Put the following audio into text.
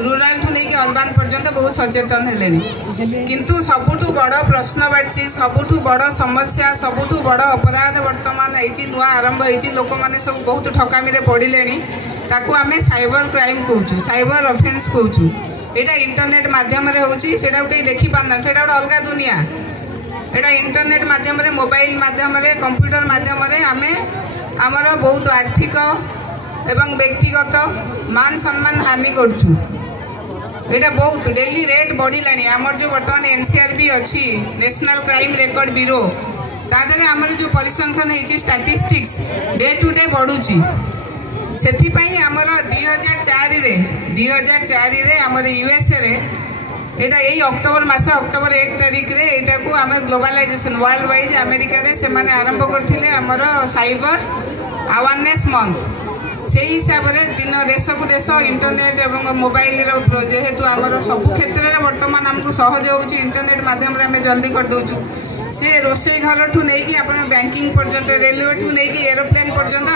rural ठू नहीं urban पर्यंत बहुत सचेतन हेले किंतु सबुठ बड़ प्रश्नवाची सबुठ बड़ समस्या सबुठ बड़ अपराध वर्तमान होती नुआ आरंभ होती लोक मैंने सब बहुत ठकामी पड़े ताकू आम साइबर क्राइम कहूँ साइबर ऑफेंस कहूँ यहाँ इंटरनेट मध्यम होची कहीं देखी पारना से गोटे अलग दुनिया यहाँ इंटरनेट मध्यम मोबाइल मध्यम कंप्यूटर मध्यम आम आमर बहुत आर्थिक एवं व्यक्तिगत मान सम्मान हानि करूँ यहाँ बहुत डेली रेट बढ़ला आमर जो बर्तमान एनसीआरबी अच्छी नेशनल क्राइम रिकॉर्ड ब्यूरो तादर आमर जो परिसंख्यान होती स्टैटिस्टिक्स डे टू डे बढ़ुची से आमर 2004 आमर यूएसए रे यहाँ यही अक्टोबर मास अक्टोबर 1 तारिख रे यहाँ को आम ग्लोबलाइजेशन वर्ल्ड वाइज अमेरिका रे से माने आरंभ करथिले आमर साइबर अवेयरनेस मंथ से हिसाब से दिन देश को देश इंटरनेट एवं मोबाइल जेहेतु आमर सबू क्षेत्र में बर्तमान आमको सहज हो इंटरनेट माध्यम आम जल्दी कर दौचु से रोषे घर ठू नहीं बैंकिंग पर्यंत रेलवे ठू नहीं एरोप्लेन पर्यंत